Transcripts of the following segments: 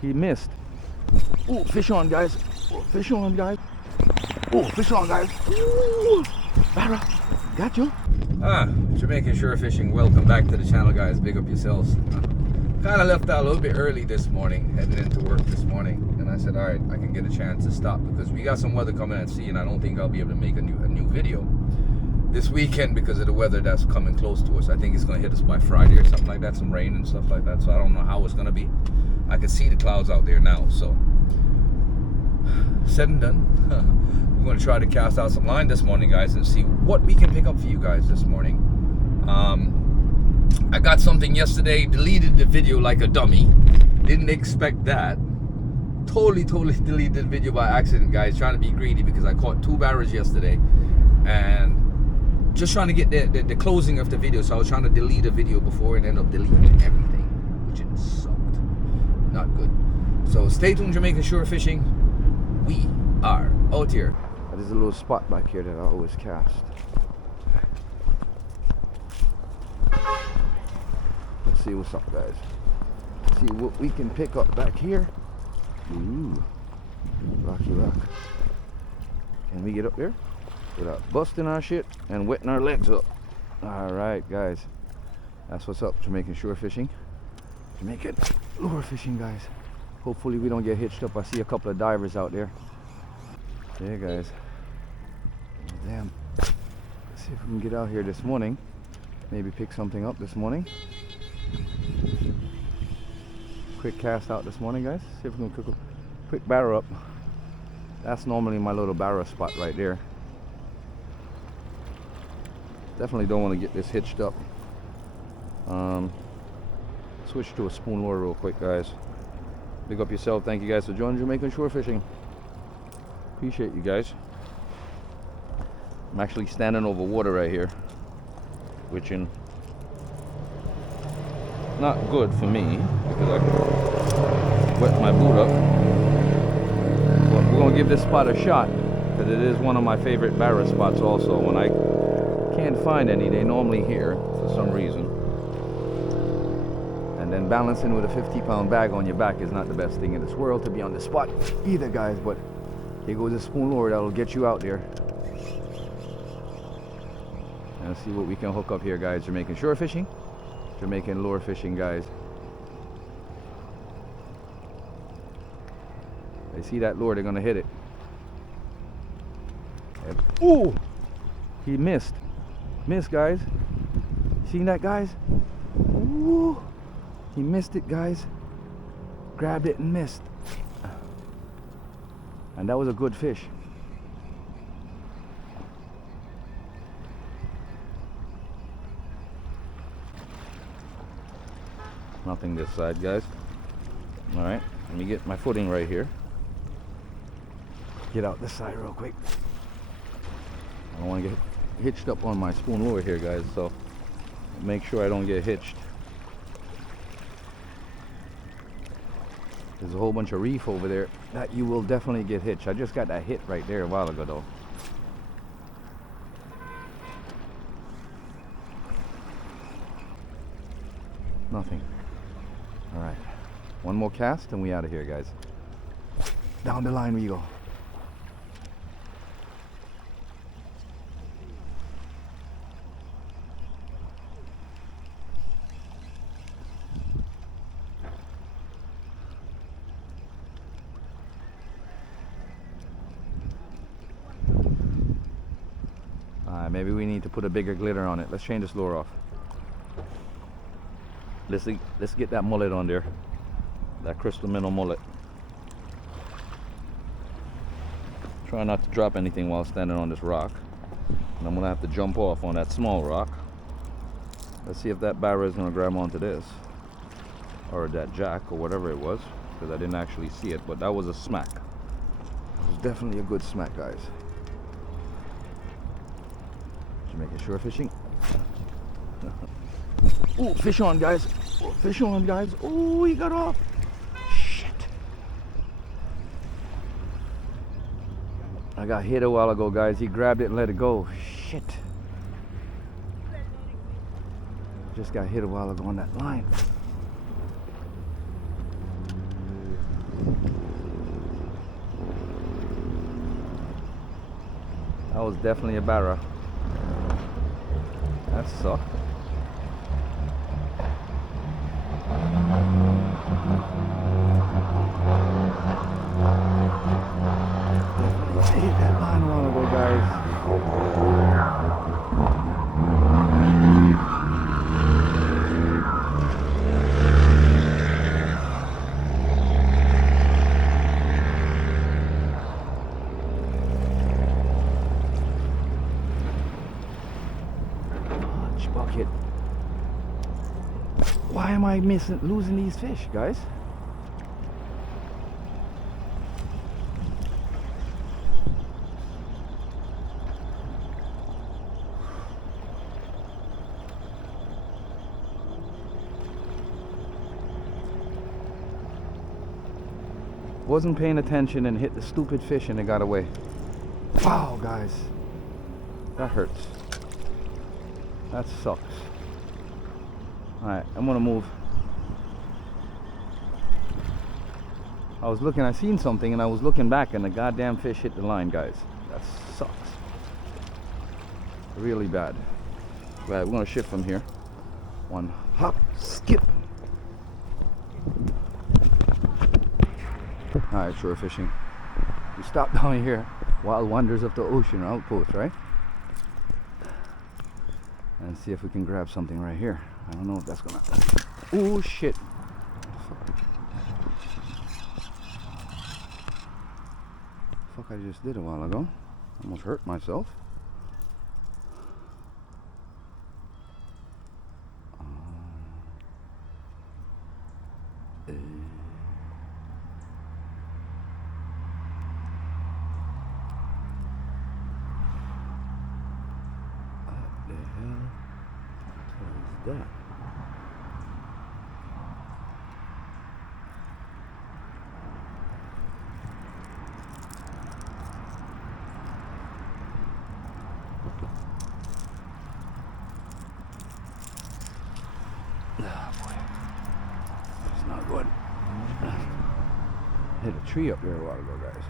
He missed. Ooh, fish on, guys. Ooh, fish on, guys. Ooh, fish on, guys. Ooh, Barra, got you. Jamaican Sure Fishing. Welcome back to the channel, guys. Big up yourselves. Kind of left out a little bit early this morning, heading into work this morning, and I said, all right, I can get a chance to stop because we got some weather coming at sea, and I don't think I'll be able to make a new video this weekend because of the weather that's coming close to us. I think it's going to hit us by Friday or something like that, some rain and stuff like that. So I don't know how it's going to be. I can see the clouds out there now. So said and done. We're going to try to cast out some line this morning, guys, and see what we can pick up for you guys this morning. I got something yesterday, deleted the video like a dummy. Didn't expect that. Totally deleted the video by accident, guys. Trying to be greedy because I caught 2 barras yesterday. And just trying to get the closing of the video. So I was trying to delete a video before and end up deleting everything, which it sucked. Not good. So stay tuned, Jamaican Sure Fishing. We are out here. There's a little spot back here that I always cast. Let's see what's up, guys. See what we can pick up back here. Ooh, rocky rock. Can we get up there without busting our shit and wetting our legs up? All right, guys. That's what's up, Jamaican Sure Fishing. Jamaican lure fishing, guys. Hopefully we don't get hitched up. I see a couple of divers out there. Yeah, guys. Damn. Let's see if we can get out here this morning. Maybe pick something up this morning. Quick cast out this morning, guys. See if we can cook a quick barra up. That's normally my little barra spot right there. Definitely don't want to get this hitched up. Switch to a spoon lure real quick, guys. Big up yourself. Thank you guys for joining Jamaican Shore Fishing. Appreciate you guys. I'm actually standing over water right here, which is not good for me because I wet my boot up. But we're gonna give this spot a shot because it is one of my favorite barra spots. Also, when I can't find any, they normally here for some reason. And then balancing with a 50-pound bag on your back is not the best thing in this world to be on the spot either, guys. But here goes a spoon lure that'll get you out there. And see what we can hook up here, guys. Jamaican Shore Fishing, Jamaican lure fishing, guys. They see that lure, they're gonna hit it. Ooh, he missed. Missed, guys. Seen that, guys? Ooh, he missed it, guys. Grabbed it and missed. And that was a good fish. Nothing this side, guys. All right, let me get my footing right here. Get out this side real quick. I don't want to get hitched up on my spoon lure here, guys, so make sure I don't get hitched. There's a whole bunch of reef over there that you will definitely get hitched. I just got that hit right there a while ago, though. Nothing. All right, one more cast and we out of here, guys. Down the line we go. Maybe we need to put a bigger glitter on it. Let's change this lure off. Let's get that mullet on there. That crystal minnow mullet. Try not to drop anything while standing on this rock. And I'm gonna have to jump off on that small rock. Let's see if that barra is gonna grab onto this. Or that jack or whatever it was. Because I didn't actually see it, but that was a smack. It was definitely a good smack, guys. Jamaican Sure Fishing. Ooh, fish on, guys. Ooh, fish on, guys. Ooh, he got off. Shit. I got hit a while ago, guys. He grabbed it and let it go. Shit. Just got hit a while ago on that line. was definitely a barra. That sucked. I hit that line a while ago, guys. Fudge bucket. Why am I losing these fish, guys? Wasn't paying attention and hit the stupid fish and it got away. Wow, guys. That hurts. That sucks. Alright, I'm gonna move. I seen something and I was looking back and the goddamn fish hit the line, guys. That sucks. Really bad. Right, we're gonna shift from here. One hop, skip. Alright, shore fishing. We stopped down here. Wild Wonders of the Ocean outpost, right? And see if we can grab something right here. I don't know if that's gonna. Oh shit! Fuck! I just did a while ago. Almost hurt myself. That. Oh boy, that's not good. Hit a tree up there a while ago, guys.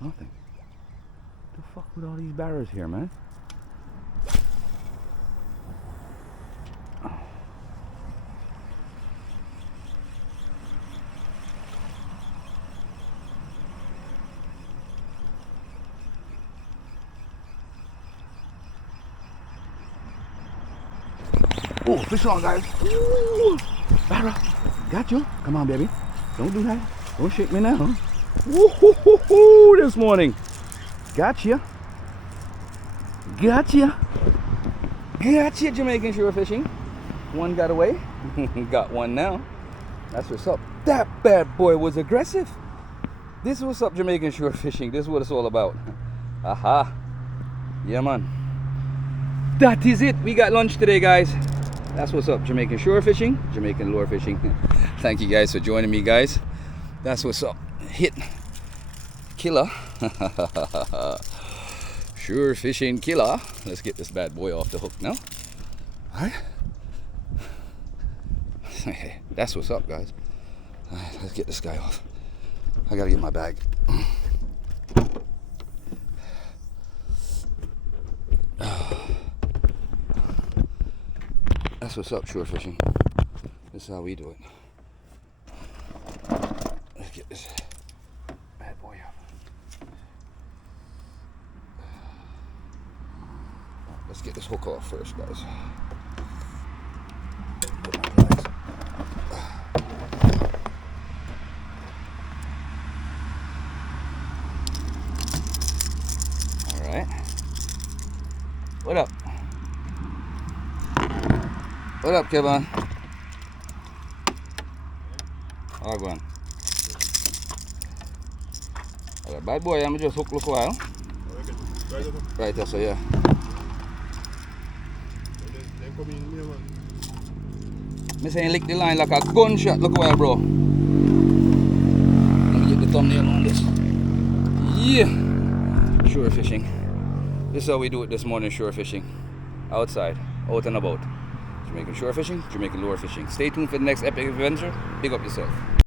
Nothing. The fuck with all these barras here, man? Oh, fish on, guys. Ooh, barra. Got you. Come on, baby. Don't do that. Don't shake me now. Woo-hoo-hoo-hoo this morning. Gotcha. Gotcha. Gotcha, Jamaican Sure Fishing. One got away. Got one now. That's what's up. That bad boy was aggressive. This is what's up, Jamaican Sure Fishing. This is what it's all about. Aha. Yeah, man. That is it. We got lunch today, guys. That's what's up, Jamaican Shore Fishing, Jamaican Lure Fishing. Thank you guys for joining me, guys. That's what's up. Hit killer. Sure fishing killer. Let's get this bad boy off the hook now. All right. That's what's up, guys. All right, let's get this guy off. I gotta get my bag. That's what's up, shore fishing. This is how we do it. Let's get this. Let's get this hook off first, guys. Alright. What up? What up, Kevin? Oh, go on. Alright, bad boy, I'm just hook look a while. Right, so yeah. Me saying lick the line like a gunshot, look a while, bro. Let me get the thumbnail on this. Yeah! Shore fishing. This is how we do it this morning, shore fishing. Outside, out and about. Jamaican shore fishing, Jamaican lure fishing. Stay tuned for the next epic adventure. Big up yourself.